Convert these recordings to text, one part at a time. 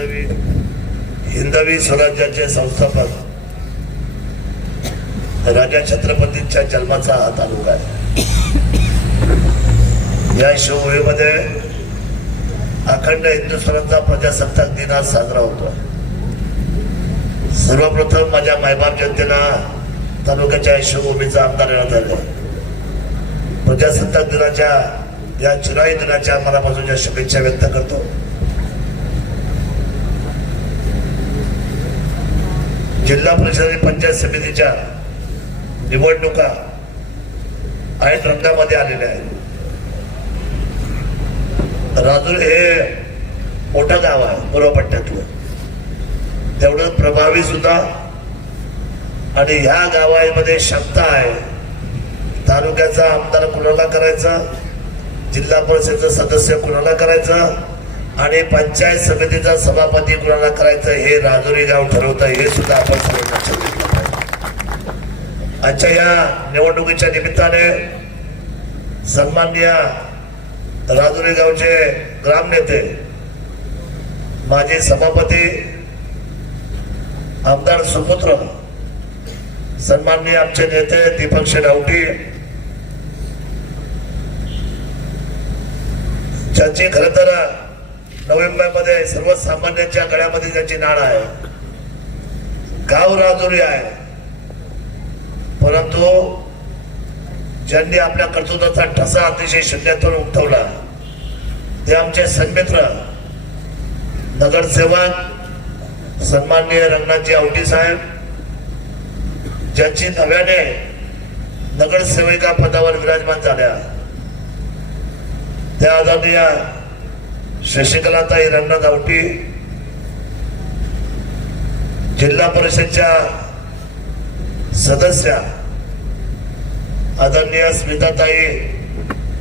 हिंदवी स्वराज्याचे संस्थापक राजा छत्रपतींच्या जन्माचा हा तालुका आहे. या शिवभूमीमध्ये अखंड हिंदुस्थानाचा प्रजासत्ताक दिन आज साजरा होतो. सर्वप्रथम माझ्या मायबाप जनतेला तालुक्याच्या शिवभूमीचा आमदार करण्यात आले. प्रजासत्ताक दिनाच्या या चिराई दिनाच्या मनापासूनच्या शुभेच्छा व्यक्त करतो. जिल्हा परिषद आणि पंचायत समितीच्या निवडणुका ऐन रंगामध्ये आलेल्या आहेत. राजूर हे मोठं गाव आहे पूर्व पट्ट्यातलं, तेवढं प्रभावी सुद्धा, आणि ह्या गावामध्ये क्षमता आहे. तालुक्याचा आमदार कुणाला करायचा, जिल्हा परिषदेचं सदस्य कुणाला करायचं आणि पंचायत समितीचा सभापती कुणाला करायचं हे राजुरी गाव ठरवतं. हे सुद्धा आपण सर्व लक्षात घेतलं पाहिजे. आजच्या या निवडणुकीच्या निमित्ताने सन्माननीय राजुरी गावचे ग्रामनेते, माजी सभापती आमदार सुपुत्र, सन्माननीय आमचे नेते दीपक शेडावटी, ज्यांची खर तर नवी मुंबईमध्ये सर्वसामान्यांच्या गळ्यामध्ये ज्यांची नाळ आहे. गाव राजुरी आहे, परंतु ज्यांनी आपल्या कर्तृत्वाचा ठसा अतिशय शून्यातून उमटवला ते आमचे सन्मित्र नगरसेवक सन्माननीय रंगनाथजी आवटी साहेब, ज्यांची नव्याने नगरसेविका पदावर विराजमान झाल्या, त्या आदरणीय शशिकलाताई रंगनाथ आवटी, जिल्हा परिषदच्या सदस्या आदरणीय स्मिताताई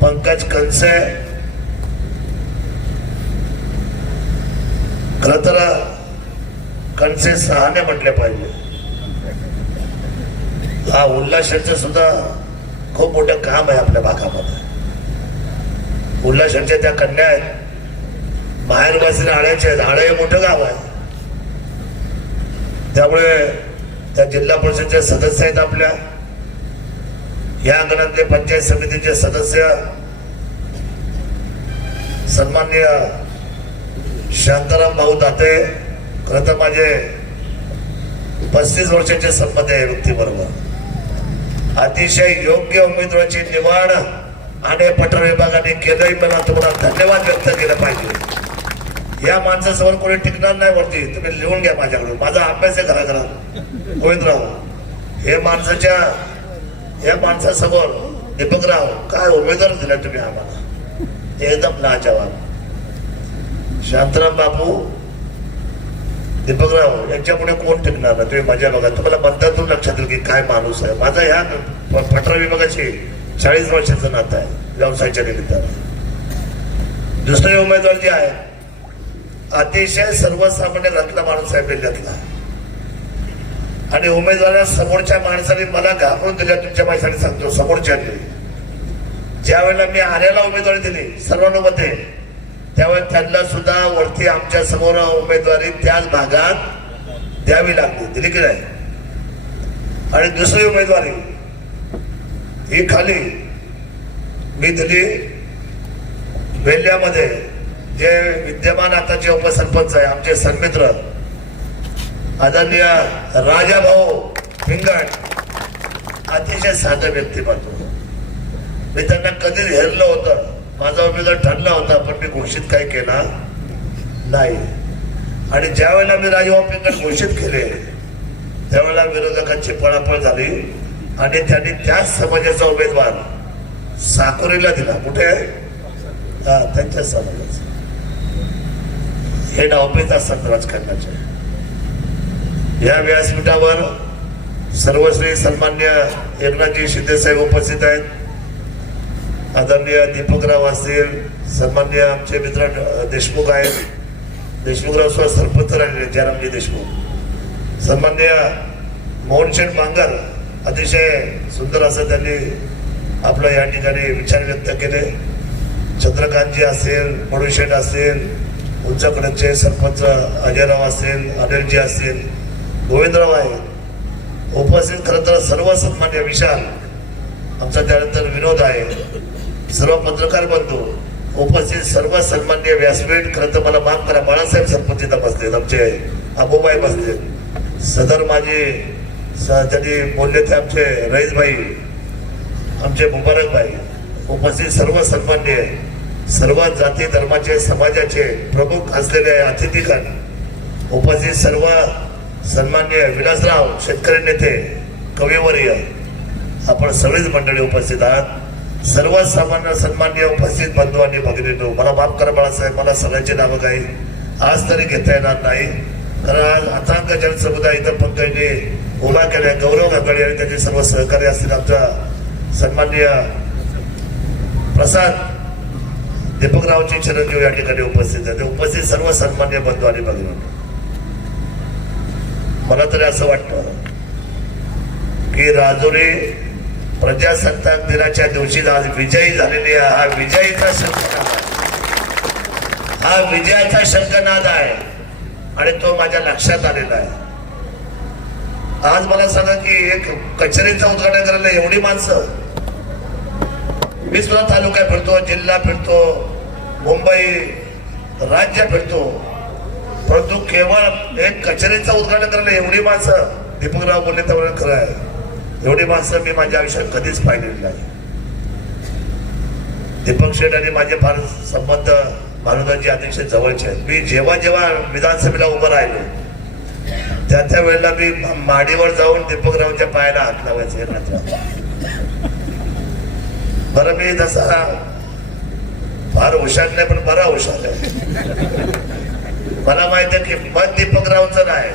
पंकज कंसे, खरं तर कंसे सहाने म्हटले पाहिजे. हा उल्हासचं सुद्धा खूप मोठं काम आहे आपल्या भागामध्ये. उल्हासच्या त्या कन्या आहेत, माहेरवासी आळ्याचे आहेत. आळे हे मोठं गाव आहे, त्यामुळे त्या जिल्हा परिषदेचे सदस्य आहेत. आपल्या या अंगणातले पंचायत समितीचे सदस्य सन्माननीय शांताराम भाऊ दाते, खरं तर माझे 35 वर्षाचे संबंध आहे व्यक्तीबरोबर. अतिशय योग्य उमेदवाराची निवड आणि पठार विभागाने केलंय. मला तुम्हाला धन्यवाद व्यक्त केला पाहिजे. या माणसासमोर कोणी टिकणार नाही. वरती तुम्ही लिहून घ्या माझ्याकडून, माझा अभ्यास आहे घराघरात. गोविंदराव हे माणसाच्या, या माणसासमोर दीपकराव काय उमेदवार दिला तुम्ही आम्हाला, एकदम लाजवाब. शांताराम बापू, दीपकराव यांच्यामुळे कोण टिकणार नाही. तुम्ही मजा बघा, तुम्हाला मतदारातून लक्षात येईल की काय माणूस आहे. माझा ह्या पठार विभागाची 40 वर्षाचं नातं आहे व्यवसायाच्या निमित्ताने. दुसरे उमेदवार जे आहे अतिशय सर्वसामान्य घरातला माणूस आहे जिल्ह्यातला, आणि उमेदवाराला समोरच्या माणसाने मला घाबरून दिल्या. तुमच्या माणसाने सांगतो, समोरच्याने ज्या वेळेला मी आर्याला उमेदवारी दिली सर्वानुमते, त्यावेळेस त्यांना सुद्धा वरती आमच्या समोर उमेदवारी त्याच भागात द्यावी लागली. दिली की नाही? आणि दुसरी उमेदवारी ही खाली मी दिली वेल्ल्यामध्ये. जे विद्यमान आताचे उपसरपंच आहे आमचे सन्मित्र आदरणीय राजाभाऊ पिंगट, अतिशय साधं व्यक्तिमत्व. मी त्यांना कधीच हेरलं होतं. माझा उमेदवार ठरला होता, पण मी घोषित काही केला नाही. आणि ज्या वेळेला मी राजाभाऊ पिंगट घोषित केले त्यावेळेला विरोधकांची पळापळ झाली आणि त्यांनी त्याच समाजाचा उमेदवार साकोरीला दिला. कुठे? त्यांच्या समाजाचा. हे डावपेच असतात राजकारणाचे. या व्यासपीठावर सर्वश्री सन्मान्य एकनाथजी शिंदे साहेब उपस्थित आहेत. आदरणीय दीपकराव असतील, सन्मान्य आमचे मित्र देशमुख आहेत. देशमुखराव सुद्धा सरपंच राहिले, जयरामजी देशमुख. सन्मान्य मोहनशेठ मांगर, अतिशय सुंदर असं त्यांनी आपलं या ठिकाणी विचार व्यक्त केले. चंद्रकांतजी असेल, बडूशेठ असेल, उंचकडचे सरपंच अजयराव असतील, अनिलजी असतील, गोविंदराव आहे उपस्थित, खरं तर सर्व सन्मान्य विशाल, आमचा त्यानंतर विनोद आहे, सर्व पत्रकार बंधू उपस्थित, सर्व सन्मान्य व्यासपीठ. खरं तर मला माफ करा, बाळासाहेब सरपंच इथं बसलेत, आमचे आबोबाई बसलेत, सदर माझे त्यांनी बोलले ते आमचे रईसभाई, आमचे मुबारकभाई उपस्थित, सर्व सन्मान्य सर्व जाती धर्माचे समाजाचे प्रमुख असलेले अतिथीगण उपस्थित, सर्व सन्मान्य विलासराव शेतकरी नेते, कविवर्य, आपण सगळीच मंडळी उपस्थित आहात, सर्व सामान्य सन्मान्य उपस्थित बंधू आणि भगिनींनो, मला माफ करा बाळासाहेब, मला सगळ्यांची नावं काही आज तरी घेता येणार नाही, कारण आज अथांग जनसमुदाय इथं पंकजने उभा केल्या, गौरव घागळे आणि त्याचे सर्व सहकारी असतील, आमच्या सन्मान्य प्रसाद दीपकरावचे चिरंजीव या ठिकाणी उपस्थित आहेत, उपस्थित सर्व सन्मान्य बंधू आणि भगिनींनो, मला तरी असं वाटतं की राजुरी प्रजासत्ताक दिनाच्या दिवशी आज विजयी झालेली आहे, हा विजयीचा शंखनाद आहे, हा विजयाचा शंखनाद आहे आणि तो माझ्या लक्षात आलेला आहे. आज मला सांगा की एक कचेरीचं उद्घाटन करायला एवढी माणसं, मी सुद्धा तालुका फिरतो, जिल्हा फिरतो, मुंबई राज्य फिरतो, परंतु केवळ एक कचेरीचं उद्घाटन करायला एवढी माणसं, दीपकराव बोलले तर खरं आहे, एवढी माणसं मी माझ्या आयुष्यात कधीच पाहिलेली नाही. दीपक शेठ आणि माझे फार संबंध भानुदासजी अतिशय जवळचे आहेत. मी जेव्हा जेव्हा विधानसभेला उभं राहिलो त्या वेळेला मी माडीवर जाऊन दीपकरावच्या पायाला हात लावायचे. बरं, मी तसा फार हुशार नाही, पण बरा हुशार आहे. मला माहिती आहे की मत दीपकरावचं नाही,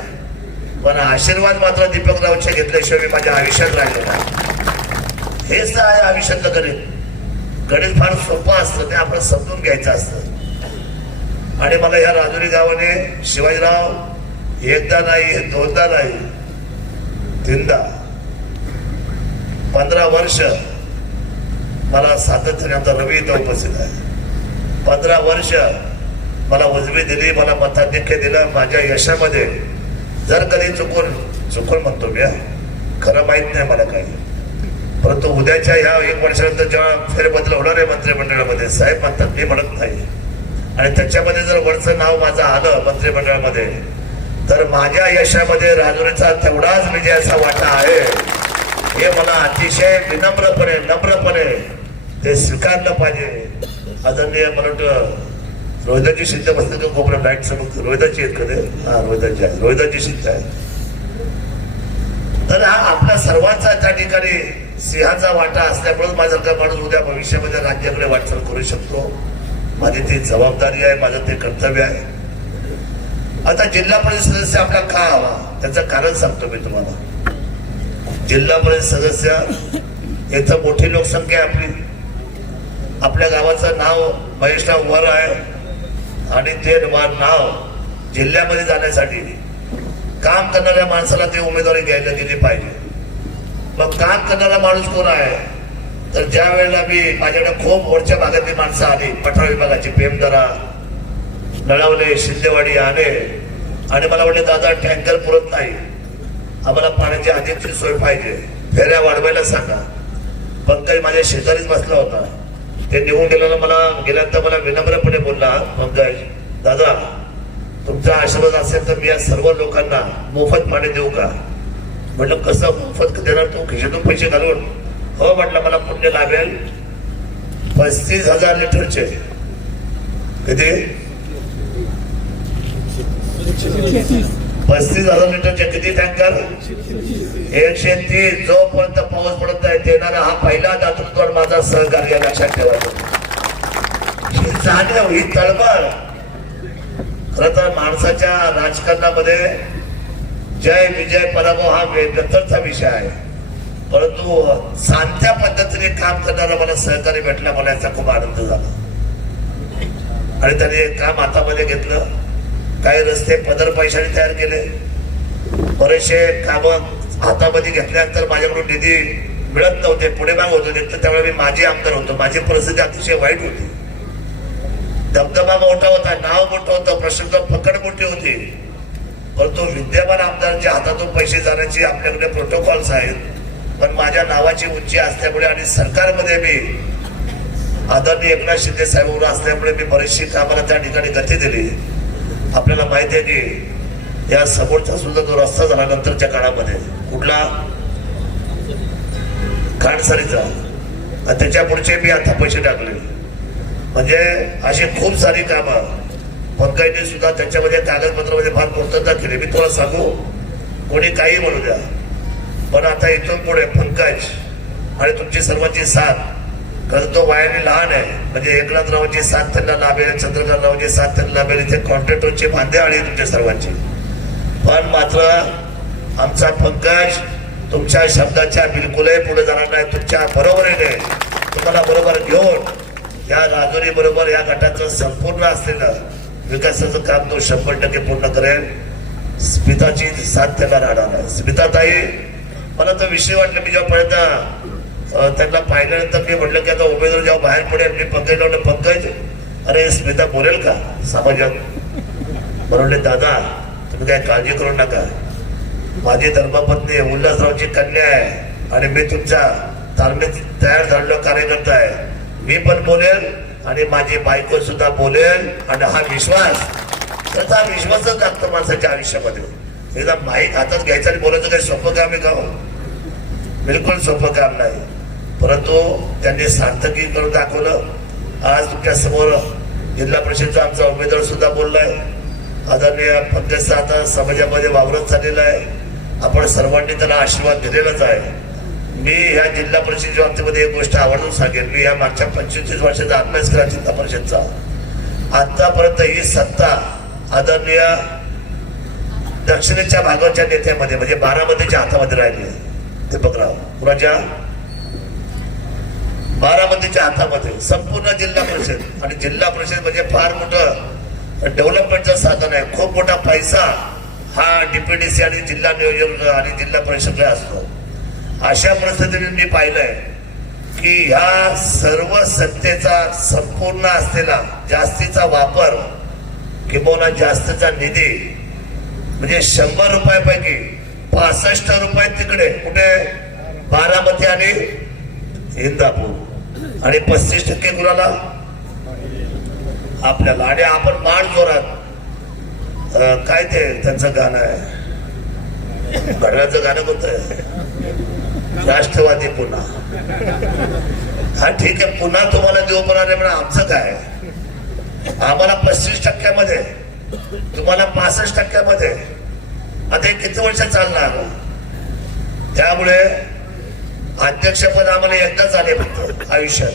पण आशीर्वाद मात्र दीपकरावचे घेतल्याशिवाय मी माझ्या आयुष्यात राहिलो नाही. हेच आहे आयुष्यातलं गणित. गणित फार सोपं असतं, ते आपण समजून घ्यायचं असतं. आणि मला या राजुरी गावाने शिवाजीराव एकदा नाही, दोनदा नाही, तीनदा 15 वर्ष मला सातत्याने, आमचा रवी इथं उपस्थित आहे, 15 वर्ष मला उजवी दिली, मला मताधिक्य दिलं. माझ्या यशामध्ये जर कधी चुकून म्हणतो मी, खरं माहित नाही मला काही, परंतु उद्याच्या ह्या 1 वर्षानंतर जेव्हा फेरबदल होणार आहे मंत्रिमंडळामध्ये, साहेब म्हणतात, मी म्हणत नाही, आणि त्याच्यामध्ये जर वरचं नाव माझं आलं मंत्रिमंडळामध्ये, तर माझ्या यशामध्ये राजुरीचा तेवढाच विजयाचा वाटा आहे, हे मला अतिशय विनम्रपणे, नम्रपणे ते स्वीकारलं पाहिजे. आदरणीय मला वाटतं रोहिदाची सिद्ध बसतं का कोपऱ्यात लाईट समोर, रोहिदाची आहेत कधी, हा रोहिदाची आहे, रोहिदाची सिद्ध आहे. तर हा आपल्या सर्वांचा त्या ठिकाणी सिंहाचा वाटा असल्यामुळे माझ्यासारखा माणूस उद्या भविष्यामध्ये राज्याकडे वाटचाल करू शकतो. माझी ती जबाबदारी आहे, माझं ते कर्तव्य आहे. आता जिल्हा परिषद सदस्य आपला का हवा, त्याचं कारण सांगतो मी तुम्हाला. जिल्हा परिषद सदस्य इथं मोठी लोकसंख्या आहे आपली, आपल्या गावाचं नाव महेशराव वर आहे, आणि ते नाव जिल्ह्यामध्ये जाण्यासाठी काम करणाऱ्या माणसाला ते उमेदवारी घ्यायला गेली पाहिजे. मग काम करणारा माणूस कोण आहे, तर ज्या वेळेला मी माझ्याकडे खूप वरच्या भागातली माणसं आली, पठार विभागाची, पेमदरा, नळावले, शिंदेवाडी आले, आणि मला म्हटले, दादा टँकर पुरत नाही, आम्हाला पाण्याची अधिकची सोय पाहिजे, फेऱ्या वाढवायला सांगा. पंकज माझ्या शेजारीच बसला होता, ते निघून गेल्यानं मला गेल्यानंतर मला विनम्रपणे बोलला, पंकज दादा तुमचा आशीर्वाद असेल तर मी या सर्व लोकांना मोफत पाणी देऊ का? म्हटलं कसं मोफत देणार तू, खिशातून पैसे घालून? हो म्हटलं, मला पुण्य लाभेल. 35,000 लिटरचे, किती? 35,000 लिटरचे किती टँकर? 130. जोपर्यंत पाऊस पडत नाही देणारा हा पहिला दातृत्व माझा सहकार्य, लक्षात ठेवायचं. ही जाणीव, ही तळमळ खरं तर माणसाच्या राजकारणामध्ये जय विजय पराभव हा नंतरचा विषय आहे, परंतु शांत्या पद्धतीने काम करणारा मला सहकारी भेटला, मला याचा खूप आनंद झाला. आणि त्याने काम हातामध्ये घेतलं, काही रस्ते पदर पैशाने तयार केले, बरेचसे काम हातामध्ये घेतल्यानंतर माझ्याकडून निधी मिळत नव्हते, पुढे माग होत होते, तर त्यावेळेला मी माझे आमदार होतो, माझी परिस्थिती अतिशय वाईट होती. दबदबा मोठा होता, नाव मोठं होतं, प्रश्न पकड मोठी होती. परंतु विद्यमान आमदारांच्या हातातून पैसे जाण्याची आपल्याकडे प्रोटोकॉल्स आहेत. पण माझ्या नावाची उंची असल्यामुळे आणि सरकारमध्ये मी आदरणीय एकनाथ शिंदे साहेब असल्यामुळे मी बरीचशी कामाला त्या ठिकाणी गती दिली. आपल्याला माहिती आहे की या समोरचा सुद्धा जो रस्ता झाला नंतरच्या काळामध्ये कुठला खांडसरीचा, त्याच्या पुढचे मी आता पैसे टाकले. म्हणजे अशी खूप सारी कामं पंकजने सुद्धा त्याच्यामध्ये कागदपत्रामध्ये फार पूर्तता केली. मी तुला सांगू, कोणी काही म्हणू द्या, पण आता इथून पुढे पंकज आणि तुमची सर्वांची साथ, कारण तो वयाने लहान आहे, म्हणजे एकनाथरावांची साथ त्यांना लाभेल, चंद्रकांतरावांची साथ त्यांना लाभेल, इथे कॉन्ट्रॅक्टरची बांधे आली तुमच्या सर्वांची. पण मात्र आमचा पंकज तुमच्या शब्दाच्या बिलकुलही पुढे जाणार नाही. तुमच्या बरोबरीने तुम्हाला बरोबर घेऊन या राजुरी बरोबर या गटाचं संपूर्ण असलेलं विकासाचं काम तो 100% पूर्ण करेल. स्मिताची साथ त्याला राहणार आहे. स्मिताताई, मला तो विषय वाटला, मी जेव्हा पहिल्यांदा त्यांना पाहिल्यानंतर मी म्हटलं की आता उमेदवार जेव्हा बाहेर पडेल, मी पंकज लावलं, पंकज अरे स्मिता बोलेल का समाजात? म्हणले दादा तुम्ही काय काळजी करू नका, माझी धर्मपत्नी उल्हासरावची कन्या आहे आणि मी तुमचा धार्मिक तयार झालेला कार्यकर्ता आहे. मी पण बोलेल आणि माझी बायको सुद्धा बोलेल. आणि हा विश्वास, त्याचा विश्वासच लागतो माणसाच्या आयुष्यामध्ये. एकदा माईक हातात घ्यायचं आणि बोलायचं काही सोपं काम आहे का? बिलकुल सोपं काम नाही. परंतु त्यांनी सार्थकी करून दाखवलं. आज तुमच्या समोर जिल्हा परिषदचा आमचा उमेदवार सुद्धा बोललाय. आदरणीय पंकज आता समाजामध्ये वावरत चाललेला आहे. आपण सर्वांनी त्याला आशीर्वाद दिलेलाच आहे. मी ह्या जिल्हा परिषदेच्या बाबतीमध्ये एक गोष्ट आवर्जून सांगेन, मी या मागच्या 25 वर्षाचा अभ्यास केला जिल्हा परिषदचा. आतापर्यंत ही सत्ता आदरणीय दक्षिणेच्या भागाच्या नेत्यामध्ये म्हणजे बारामतीच्या हातामध्ये राहिली. दीपकराव कुणाच्या? बारामतीच्या हातामध्ये संपूर्ण जिल्हा परिषद. आणि जिल्हा परिषद म्हणजे फार मोठं डेव्हलपमेंटचं साधन आहे. खूप मोठा पैसा हा डीपीडीसी आणि जिल्हा नियोजन आणि जिल्हा परिषदला असतो. अशा परिस्थितीने मी पाहिलंय की ह्या सर्व सत्तेचा संपूर्ण असलेला जास्तीचा वापर किंवा जास्तीचा निधी म्हणजे 100 रुपयापैकी 65 रुपये तिकडे कुठे बारामती आणि इंदापूर आणि 35% कुणाला? आपल्याला. आणि आपण माड जोरात काय ते त्यांचं गाणं आहे, घड्याळाचं गाणं कोणतं आहे? राष्ट्रवादी पुन्हा. हा ठीक आहे, पुन्हा तुम्हाला देऊ म्हणाले, म्हणा आमचं काय, आम्हाला 35% तुम्हाला 65%. आता हे किती वर्ष चालणार? त्यामुळे अध्यक्षपद आम्हाला एकदाच आले फक्त आयुष्यात,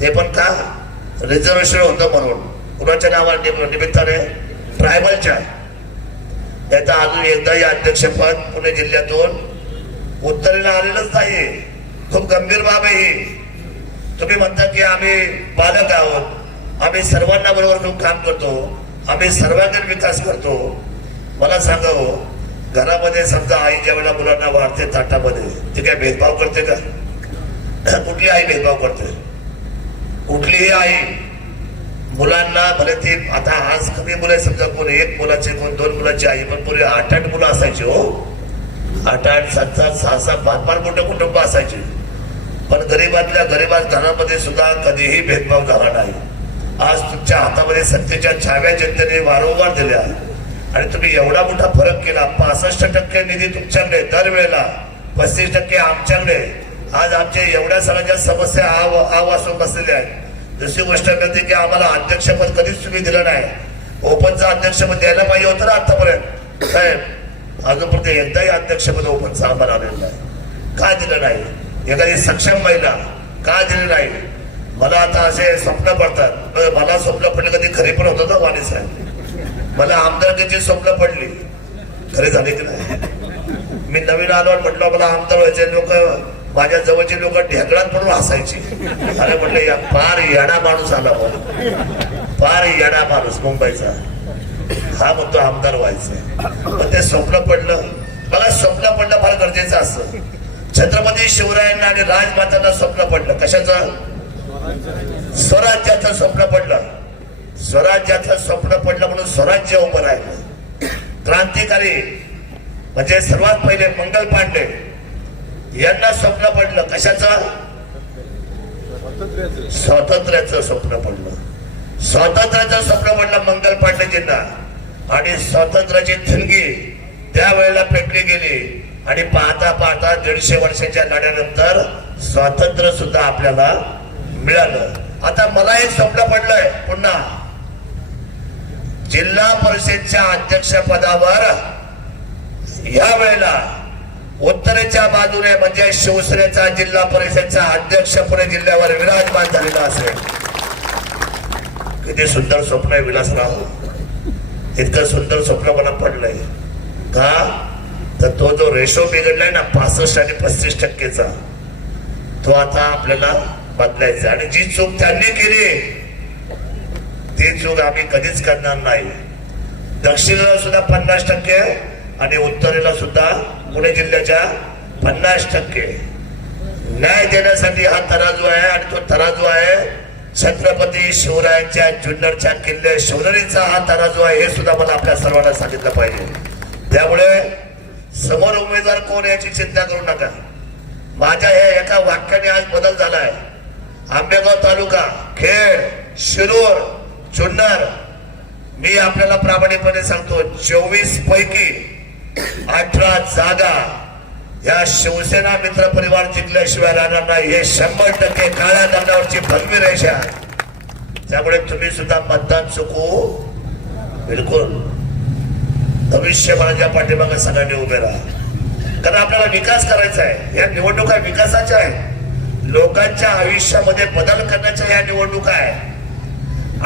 ते पण का? रिझर्वेशन होतं म्हणून. कुणाच्या नावाने निमित्ताने? ट्रायबलच्या. त्याचा अजून एकदाही अध्यक्षपद पुणे जिल्ह्यातून उत्तरेला आलेलंच नाही. खूप गंभीर बाब आहे ही. तुम्ही म्हणता की आम्ही बालक आहोत, आम्ही सर्वांना बरोबर घेऊन काम करतो, आम्ही सर्वांगीण विकास करतो. मला सांगावं, घरामध्ये समजा आई ज्या वेळेला मुलांना वाढते ताटामध्ये, ती काय भेदभाव करते का? कुठली आई भेदभाव करते? कुठलीही आई मुलांना भले ती आता आज कमी मुलं आहे समजा, कोण 1 मुलाचे कोण 2 मुलाची आई, पण पूर्वी 8-8 मुलं असायची. हो, 8-8, 7-7, 6-6, 5-5 मोठं कुटुंब असायचे. पण गरीबातल्या गरीबात घरामध्ये सुद्धा कधीही भेदभाव झाला नाही. आज तुमच्या हातामध्ये सत्तेच्या छाव्या जनतेने वारंवार दिल्या आणि तुम्ही एवढा मोठा फरक केला. 65% निधी तुमच्याकडे दरवेळेला, 35% आमच्याकडे. आज आमच्या एवढ्या सगळ्या समस्या आवासून बसलेल्या आहेत. दुसरी गोष्ट करते की आम्हाला अध्यक्षपद कधीच तुम्ही दिलं नाही. ओपनचं अध्यक्षपद द्यायला पाहिजे होतं ना आतापर्यंत. साहेब, अजूनपर्यंत एकदाही अध्यक्षपद ओपनचं आम्हाला आलेलं नाही. का दिलं नाही? एखादी सक्षम महिला का दिली नाही? मला आता असे स्वप्न पडतात. मला स्वप्न पडले कधी खरे पण होतं ना वाणी साहेब. मला आमदारकीची स्वप्न पडली, खरे झाले की नाही? मी नवीन आलो म्हटलं मला आमदार व्हायचे. लोक माझ्या जवळचे लोक ढेकळात पडून हसायची. अरे म्हटलं या फार येडा माणूस आला, फार येडा माणूस मुंबईचा, हा म्हणतो आमदार व्हायचं. पण ते स्वप्न पडलं. मला स्वप्न पडलं फार गरजेचं असतं. छत्रपती शिवरायांना आणि राजमातांना स्वप्न पडलं. कशाचं? स्वराज्याचं स्वप्न पडलं. स्वराज्याचं स्वप्न पडलं म्हणून स्वराज्य उभं राहिलं. क्रांतिकारी म्हणजे सर्वात पहिले मंगल पांडे यांना स्वप्न पडलं कशाचं? स्वातंत्र्याचं स्वप्न पडलं. स्वातंत्र्याचं स्वप्न पडलं मंगल पांडेजींना आणि स्वातंत्र्याची ठिणगी त्यावेळेला पेटली गेली आणि पाहता पाहता 150 वर्षाच्या लढ्यानंतर स्वातंत्र्य सुद्धा आपल्याला मिळालं. आता मला एक स्वप्न पडलंय पुन्हा जिल्हा परिषदच्या अध्यक्षपदावर या वेळेला उत्तरेच्या बाजूने म्हणजे शिवसेनेचा जिल्हा परिषदचा अध्यक्ष पुणे जिल्ह्यावर विराजमान झालेला असेल. किती सुंदर स्वप्न आहे विलासराव. इतकं सुंदर स्वप्न मला पडलंय का तर तो जो रेशो बिघडलाय ना 65 आणि 35% तो आता आपल्याला बदलायचा. आणि जी चूक त्यांनी केली ती चूक आम्ही कधीच करणार नाही. दक्षिणेला सुद्धा 50% आणि उत्तरेला सुद्धा पुणे जिल्ह्याच्या 50% न्याय देण्यासाठी हा तराजू आहे. आणि तो तराजू आहे छत्रपती शिवरायांच्या जुन्नरच्या किल्ले शिवनेरीचा हा तराजू आहे. हे सुद्धा मला आपल्या सर्वांना सांगितलं पाहिजे. त्यामुळे समोर उमेदवार कोण याची चिंता करू नका. माझ्या हे एका वाक्याने आज बदल झालाय. आंबेगाव तालुका, खेड, शिरूर, जुन्नर मी आपल्याला प्रामाणिकपणे सांगतो 24 पैकी 18 जागा या शिवसेना मित्र परिवार जिंकल्याशिवाय राहणार नाही. हे 100% काळ्या दगडावरची भगवी रेषा. त्यामुळे तुम्ही सुद्धा मतदान चुकू बिलकुल. भविष्य माझ्या पाठीमागे सगळ्यांनी उभे राहा. कारण आपल्याला विकास करायचा आहे. या निवडणुका विकासाच्या आहेत. लोकांच्या आयुष्यामध्ये बदल करण्याच्या या निवडणुका आहे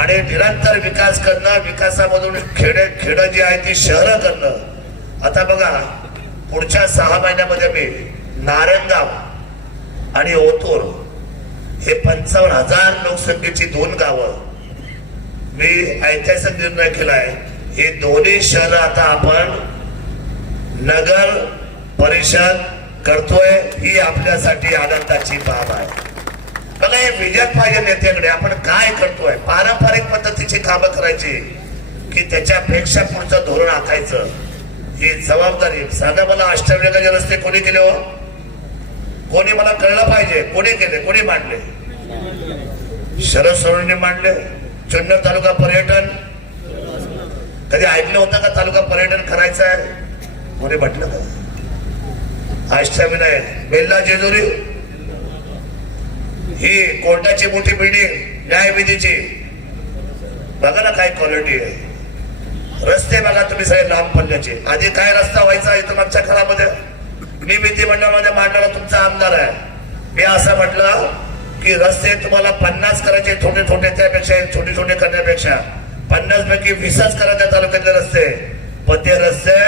आणि निरंतर विकास करणं. विकासामधून खेड जी आहे ती शहरं करणं. आता बघा पुढच्या 6 महिन्यामध्ये मी नारायणगाव आणि ओतूर हे 55,000 लोकसंख्येची 2 गावं मी ऐतिहासिक निर्णय केलाय. हे दोन्ही शहर आता आपण नगर परिषद करतोय. ही आपल्यासाठी आनंदाची बाब आहे. बघा हे विजन पाहिजे नेत्याकडे. आपण काय करतोय? पारंपरिक पद्धतीची कामं करायची की त्याच्यापेक्षा पुढचं धोरण आखायचं ही जबाबदारी. साधा मला अष्टविनायकाचे रस्ते कोणी केले हो? कोणी मला कळलं पाहिजे. कोणी केले? कोणी मांडले? शरद सोनवणे मांडले. जुन्नर तालुका पर्यटन कधी ऐकलं होतं का तालुका पर्यटन करायचं आहे? कोणी म्हटलं का? अष्टविनायक, बेल्ला जेजुरी ही कोर्टाची मोठी बिल्डिंग न्यायविधीची बघा ना काय क्वालिटी आहे. रस्ते बघा तुम्ही सगळे लांब पल्ल्याचे. आधी काय रस्ता व्हायचा इथं मागच्या काळामध्ये? मी विधिमंडळामध्ये मांडणारा तुमचा आमदार आहे. मी असं म्हटलं की रस्ते तुम्हाला 50 करायचे छोटे छोटे, त्यापेक्षा छोटे छोटे करण्यापेक्षा 50 पैकी 20च करा त्या तालुक्यातले रस्ते. पण ते रस्ते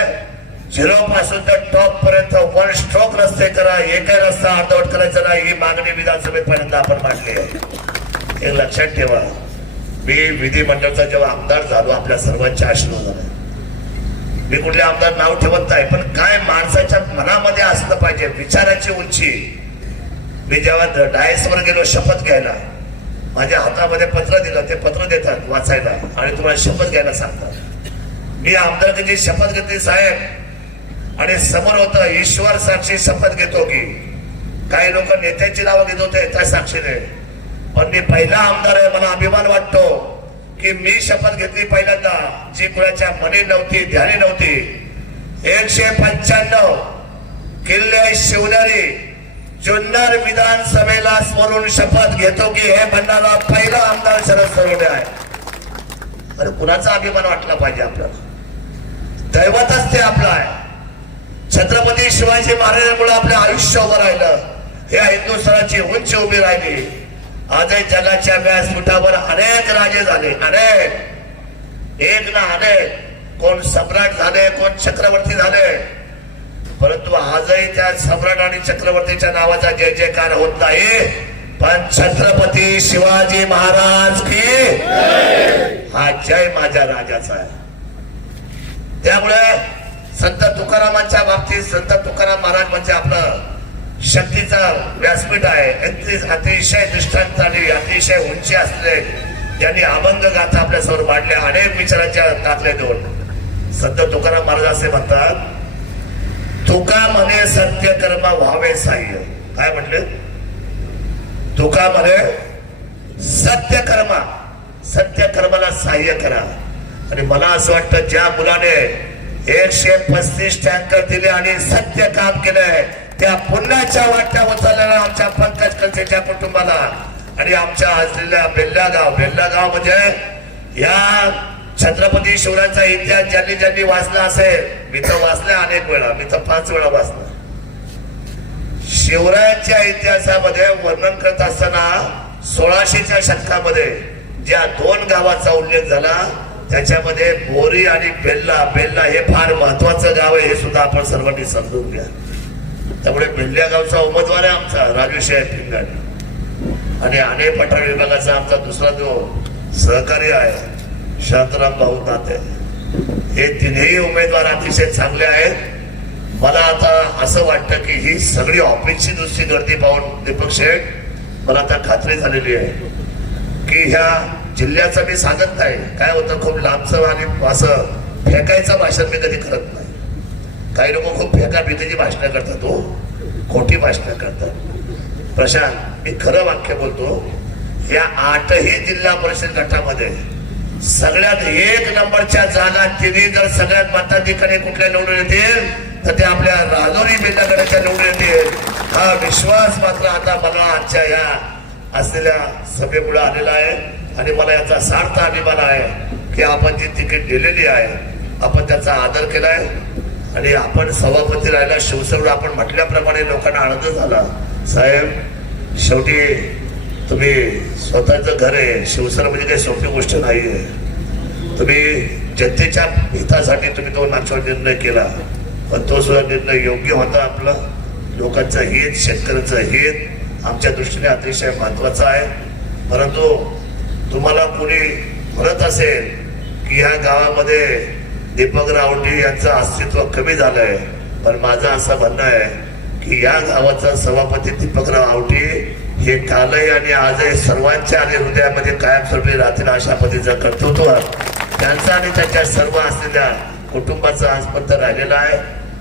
0 पासून तर टॉप पर्यंत 1 स्ट्रोक रस्ते करा. एकही रस्ता अर्धवट करायचा नाही. ही मागणी विधानसभेत पर्यंत आपण मांडली आहे. हे लक्षात ठेवा. मी विधिमंडळाचा जेव्हा आमदार झालो आपल्या सर्वांच्या आशीर्वादाने. मी कुठले आमदार नाव ठेवत नाही पण काय माणसाच्या मनामध्ये असलं पाहिजे विचाराची उंची. मी जेव्हा डायसवर गेलो शपथ घ्यायला माझ्या हातामध्ये पत्र दिलं. ते पत्र देतात वाचायला आणि तुम्हाला शपथ घ्यायला सांगतात. मी आमदारकीची शपथ घेतली साहेब आणि समोर होतं ईश्वर साक्षी शपथ घेतो की काही लोक नेत्यांची नावं घेत होते त्या साक्षीने. पण मी पहिला आमदार आहे. मला अभिमान वाटतो की मी शपथ घेतली पहिल्यांदा जी कुणाच्या मनी नव्हती ध्यानी नव्हती. 195 किल्ले शिवनेरी जुन्नर विधानसभेला स्मरून शपथ घेतो की हे म्हणणारा पहिला आमदार शरद सोनवणे आहे. अरे कुणाचा अभिमान वाटला पाहिजे आपल्याला? दैवतच ते आपलं आहे. छत्रपती शिवाजी महाराजांमुळे आपलं आयुष्य उभं राहिलं. या हिंदुस्थानाची उंची उभी राहिली. आजही जगाच्या व्यासपीठावर अनेक राजे झाले. अनेक, एक ना अनेक. कोण सम्राट झाले, कोण चक्रवर्ती झाले. परंतु आजही त्या सम्राट आणि चक्रवर्तीच्या नावाचा जय जयकार होत नाही. पण छत्रपती शिवाजी महाराज की हा जय माझ्या राजाचा आहे. त्यामुळे संत तुकारामांच्या बाबतीत संत तुकाराम महाराज म्हणजे आपलं शक्तीचा व्यासपीठ आहे. अतिशय दृष्टांत आणि अतिशय उंची असले ज्यांनी अभंग गाथा आपल्यासमोर मांडल्या, अनेक विचारांच्या दाखल्या देऊन. संत तुकाराम महाराज असे म्हणतात, तुका म्हणे सत्य कर्म व्हावे साह्य. काय म्हटले? तुका म्हणे सत्य कर्माला साह्य करा. आणि मला असं वाटतं, ज्या मुलाने 135 टँकर दिले आणि सत्य काम केलंय, त्या पुण्याच्या वाट्या उचललेल्या आमच्या पंकज कलसेच्या कुटुंबाला आणि आमच्या असलेल्या बेल्लागाव म्हणजे या छत्रपती शिवरायांचा इतिहास ज्यांनी ज्यांनी वाचला असेल, मी तर वाचला अनेक वेळा, मी तर 5 वेळा वाचला. शिवरायांच्या इतिहासामध्ये वर्णन करत असताना 1600च्या शतकामध्ये ज्या 2 गावाचा उल्लेख झाला, त्याच्यामध्ये बोरी आणि बेल्ला हे फार महत्वाचं गाव आहे, हे सुद्धा आपण सर्वांनी समजून घ्या. त्यामुळे बेल्ल्या गावचा उमेदवार आहे आमचा राजूशेठ पिंगाडे, आणि आणे पठार विभागाचा आमचा दुसरा जो सहकारी आहे शांताराम भाऊ नाते. हे तिन्ही उमेदवार अतिशय चांगले आहेत. मला आता असं वाटतं की ही सगळी ऑफिसची दुसरी गर्दी पाहून दीपक शेठ, मला आता खात्री झालेली आहे की ह्या जिल्ह्याचं मी सांगत नाही. काय होतं, खूप लांबचं आणि असं फेकायचं भाषण मी कधी करत नाही. काही लोक खूप फेकाफेकीची भाषणं करतात, खोटी भाषणं करतात. प्रशांत, मी खरं वाक्य बोलतो. या 8ही जिल्हा परिषद गटामध्ये सगळ्यात 1 नंबरच्या जागा तिन्ही जर सगळ्यात मताधिकारी कुठल्या निवडून येतील तर ते आपल्या राजौरी बेल्लागडाच्या निवडून येतील. हा विश्वास मात्र आता मला आजच्या या असलेल्या सभेमुळे आलेला आहे. आणि मला याचा सार्थ अभिमान आहे की आपण जी तिकीट दिलेली आहे, आपण त्याचा आदर केलाय. आणि आपण सभापती राहिला शिवसेना, आपण म्हटल्याप्रमाणे लोकांना आनंद झाला. साहेब, शेवटी तुम्ही स्वतःचं घर आहे, शिवसेना म्हणजे काही सोपी गोष्ट नाहीये. तुम्ही जनतेच्या हितासाठी तुम्ही तो नाचवा निर्णय केला, पण तो सुद्धा निर्णय योग्य होता. आपला लोकांचं हित, शेतकऱ्यांचं हित आमच्या दृष्टीने अतिशय महत्वाचं आहे. परंतु तुम्हाला कोणी म्हणत असेल की ह्या गावामध्ये दीपक रावटी यांचं अस्तित्व कमी झालंय, पण माझं असं म्हणणं आहे की या गावाचा सभापती दीपकराव आवटी हे कालही आणि आजही सर्वांच्या आणि हृदयामध्ये कायमस्वरूपी राहतील अशा पद्धतीचं कर्तृत्व त्यांचा आणि त्यांच्या सर्व असलेल्या कुटुंबाचा आजपर्यंत राहिलेला आहे.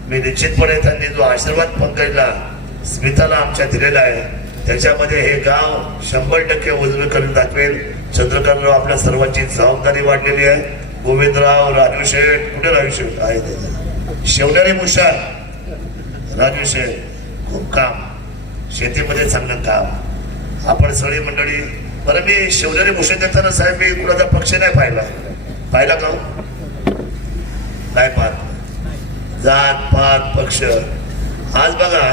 मी निश्चितपणे त्यांनी जो आशीर्वाद पंकजला, स्मिताला आमच्या दिलेला आहे, त्याच्यामध्ये हे गाव 100% उजवी करून दाखवेल. चंद्रकांतराव, आपल्या सर्वांची जबाबदारी वाढलेली आहे. गोविंदराव, राजू शेठ, कुठे राजू शेठ आहे ते शेवणारी मुशाल, राजू शेठ खूप काम, शेतीमध्ये चांगलं काम. आपण सगळी मंडळी, बरं मी शिवनेरी भूषण देताना साहेब मी कुणाचा पक्ष नाही पाहिला का? नाही पाहत. जात पात पक्ष. आज बघा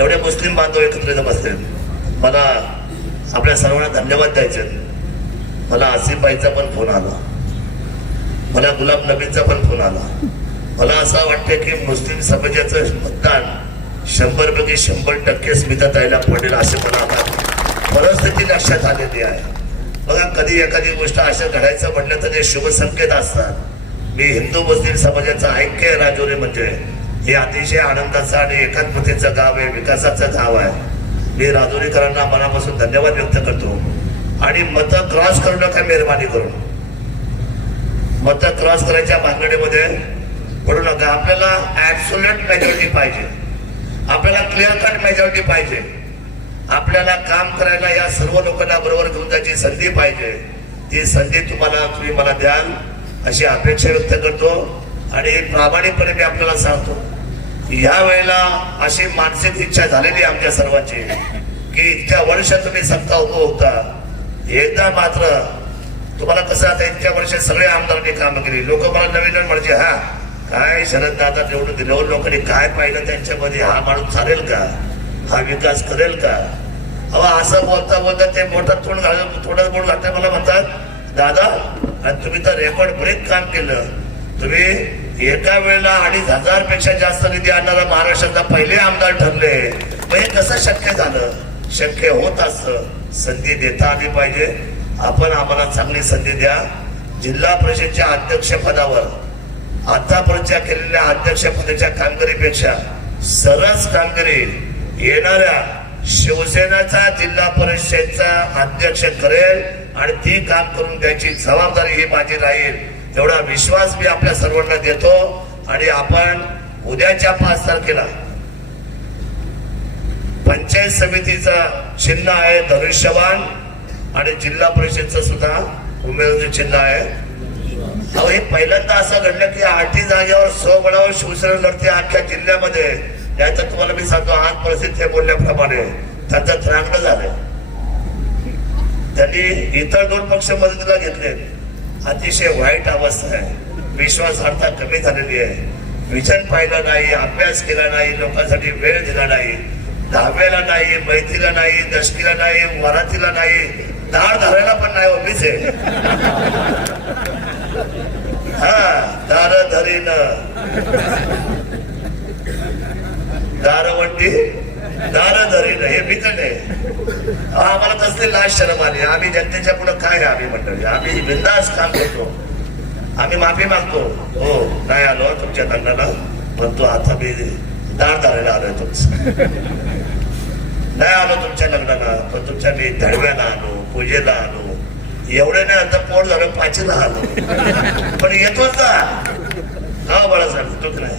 एवढे मुस्लिम बांधव एकत्रित बसले. मला आपल्या सर्वांना धन्यवाद द्यायचे. मला आसिफबाईचा पण फोन आला, मला गुलाब नबीचा पण फोन आला. मला असं वाटतं की मुस्लिम समाजाचं मतदान 100पैकी 100% स्मिताताईला पडेल असे मला आता परिस्थिती लक्षात आलेली आहे. बघा, कधी एखादी गोष्ट असं घडायचं म्हटलं तर ते शुभ संकेत असतात. मी हिंदू मुस्लिम समाजाचं ऐक्य आहे. राजौरी म्हणजे हे अतिशय आनंदाचं आणि एकात्मतेचं गाव आहे, विकासाचं गाव आहे. मी राजौरीकरांना मनापासून धन्यवाद व्यक्त करतो. आणि मतं क्रॉस करू नका मेहरबानी करून. मतं क्रॉस करायच्या भानगडीमध्ये पडू नका. आपल्याला ऍब्सोल्यूट मेजॉरिटी पाहिजे, आपल्याला क्लिअर कट मेजॉरिटी पाहिजे. आपल्याला काम करायला या सर्व लोकांना बरोबर घेऊन जायची संधी पाहिजे. ती संधी तुम्ही मला द्याल अशी अपेक्षा व्यक्त करतो. आणि प्रामाणिकपणे मी आपल्याला सांगतो, या वेळेला अशी मानसिक इच्छा झालेली आमच्या सर्वांची की इतक्या वर्ष तुम्ही सत्ता होता, एकदा मात्र तुम्हाला कसं, आता इतक्या वर्ष सगळे आमदारांनी कामं केली. लोक मला नवीन म्हणजे हा काय शरद दादा निवडून दिल्यावर लोकांनी काय पाहिलं त्यांच्यामध्ये, हा माणूस चालेल का, हा विकास करेल का. अहो असं बोलता बोलता ते मोठं तोंड थोडं बोल घालता मला म्हणतात, दादा आणि तुम्ही तर रेकॉर्ड ब्रेक काम केलं. तुम्ही एका वेळेला 2,500 पेक्षा जास्त निधी आणणारा महाराष्ट्राचा पहिले आमदार ठरले. मग हे कसं शक्य झालं? शक्य होत असतं. संधी देता आली पाहिजे. आपण आम्हाला चांगली संधी द्या. जिल्हा परिषदच्या अध्यक्षपदावर आतापर्यंतच्या केलेल्या अध्यक्षपदाच्या कामगिरीपेक्षा सरस कामगिरी येणाऱ्या शिवसेनेचा जिल्हा परिषदचा अध्यक्ष करेल आणि ती काम करून द्यायची जबाबदारी ही माझी राहील, एवढा विश्वास मी आपल्या सर्वांना देतो. आणि आपण उद्याच्या 5 तारखेला पंचायत समितीचं चिन्ह आहे धनुष्यबाण आणि जिल्हा परिषदचं सुद्धा उमेदवारी चिन्ह आहे. अहो हे पहिल्यांदा असं घडलं की 8 जागेवर स्वबळावर शिवसेना लढते अख्ख्या जिल्ह्यामध्ये. याचं तुम्हाला मी सांगतो, आज परिस्थिती ते बोलल्याप्रमाणे त्यांचं त्रांगण झालंय. त्यांनी इतर 2 पक्ष मदतीला घेतले. अतिशय वाईट अवस्था आहे. विश्वासार्हता कमी झालेली आहे. विजन पाहिलं नाही, अभ्यास केला नाही, लोकांसाठी वेळ दिला नाही, दहाव्याला नाही, मैत्रीला नाही, दशकीला नाही, वरातीला नाही, दार धरायला पण नाही उभीच आहे. हा दार धरीन दारवंडी दार धरीन हे बिकट आहे. आम्हाला कसली लाज शरम आली. आम्ही जनतेच्या पुढे काय आहे, आम्ही मंडळी आम्ही बिंदास काम करतो. आम्ही माफी मागतो. हो नाही आलो तुमच्या लग्नाला, म्हणतो आता मी दार धरायला आलोय तुमचं. नाही आलो तुमच्या लग्नाला, पण तुमच्या मी धडव्याला आलो, पूजेला आलो. एवढे नाही आता पोट झालं 5ला आलो, पण येतोच ना. हा बाळासाहेब तुक नाही.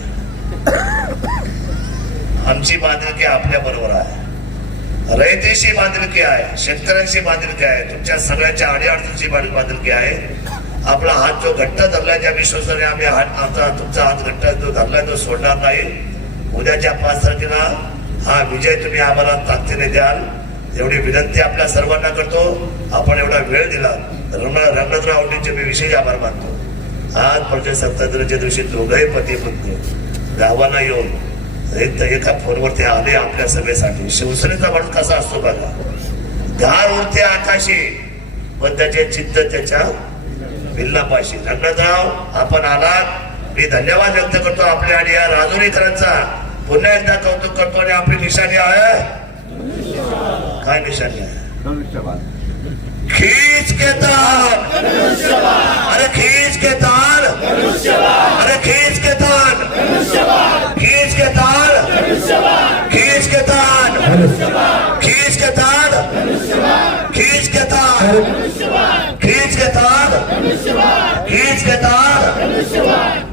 आमची बांधिलकी आपल्या बरोबर आहे, रयतेशी बांधिलकी आहे, शेतकऱ्यांशी बांधिलकी आहे, तुमच्या सगळ्यांच्या अडीअडचणीची बांधिलकी आहे. आपला हात जो घट्ट धरलाय, ज्या विश्वासाने आम्ही आमचा तुमचा हात घट्ट जो धरलाय तो सोडणार नाही. उद्याच्या 5 तारखेला हा विजय तुम्ही आम्हाला ताकदीने द्याल एवढी विनंती आपल्या सर्वांना करतो. आपण एवढा वेळ दिला, रंगनाथराव औटींचे मी विशेष आभार मानतो. आज प्रजासत्ताकाच्या दिवशी दोघंही पती पत्नी गावाला येऊन एका फोनवरती आले आपल्या सभेसाठी. शिवसेनेचा माणूस कसा असतो बघा, धार उडते आकाशी पण त्याचे चित्त त्याच्या विल्लापाशी. रंगनाथराव आपण आलात, मी धन्यवाद व्यक्त करतो आपल्या आणि या राजुरीकरांचा पुन्हा एकदा कौतुक करतो. आणि आपली निशाणी आहे, काय निशाणी आहे? खींच के तान, अरे खींच के तान, अरे खींच के तान, खींच के तान, खींच के तान, खींच के तान, खींच के तान, खींच के तान, खींच के तान.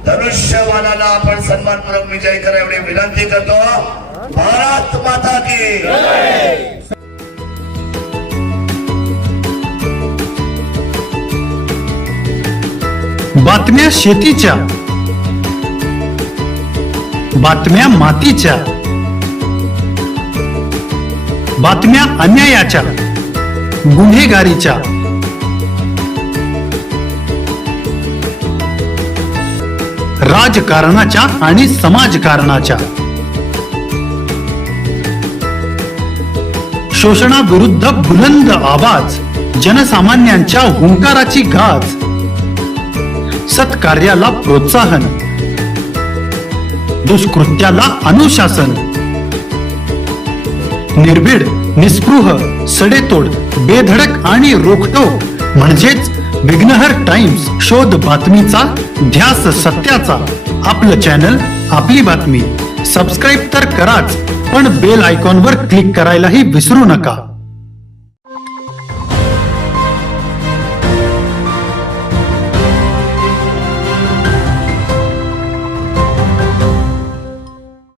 धनुष्यबाणाला आपण सन्मानपूर्वक विजय करा एवढी विनंती करतो. भारत माता की. बातम्या शेतीच्या, बातम्या मातीच्या, बातम्या अन्यायाच्या, गुन्हेगारीच्या, राजकारणाच्या आणि समाजकारणाच्या, शोषणाविरुद्ध बुलंद आवाज, जनसामान्यांच्या हुंकाराची गाज, सत्कार्याला प्रोत्साहन, दुष्कृत्याला अनुशासन, निर्भीड, निस्पृह, सडेतोड, बेधडक आणि रोखटोक म्हणजेच विघ्नहर टाइम्स. शोध बातमीचा, ध्यास सत्याचा. आपलं चॅनल, आपली बातमी. सबस्क्राईब तर कराच, पण बेल आयकॉनवर क्लिक करायलाही विसरू नका.